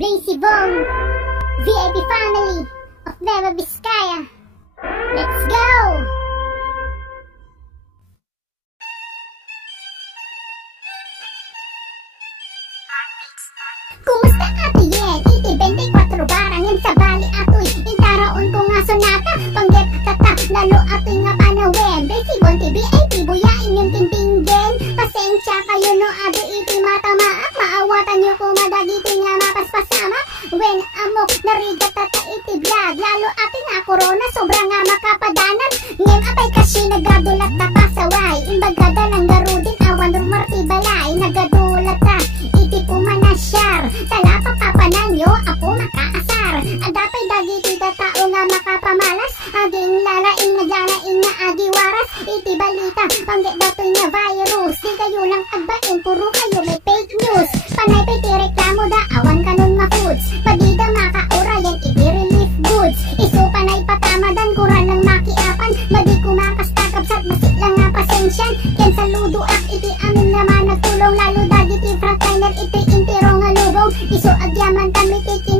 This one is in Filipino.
Bracy Bong, VIP family of Nueva Vizcaya. Let's go! Kumusta ate yen? Iti 24 barang yan sa bali atoy. Intaraon ko nga sonata, panggep tata, lalo atoy nga panawen. Bracy Bong TVIP, buyain yung tintinggen. Pasensya kayo no ado iti matamaak. Maawatan nyo kung madagiti nga mapaspasama. When amok narigat tata iti vlog, lalo ati nga corona sobra nga makapadanan. Ngem apay kasi nagadulat na pasaway. Imbagada lang garudin awan rumar tibalay. Nagadulat sa iti pumanasyar. Tala papapanan yo ako makaasar. Adapay dagiti tao nga makapamalas. Aging lalaing naglalaing nga agi waras. Iti balita panggit datoy nga virus. Di kayo lang agbain puro kayo may fake news. Panay piti reklamo da awan kanon ma-foods. Padida makaura yan iti relief goods. Iso panay patamadan kuran lang makiapan. Madi kumakastakap sat masit lang nga pasensyan. Ken saludo ak iti amin naman nagtulong. Lalo dagiti frontliner iti intiro nga lubong. Iso agyaman kami tikin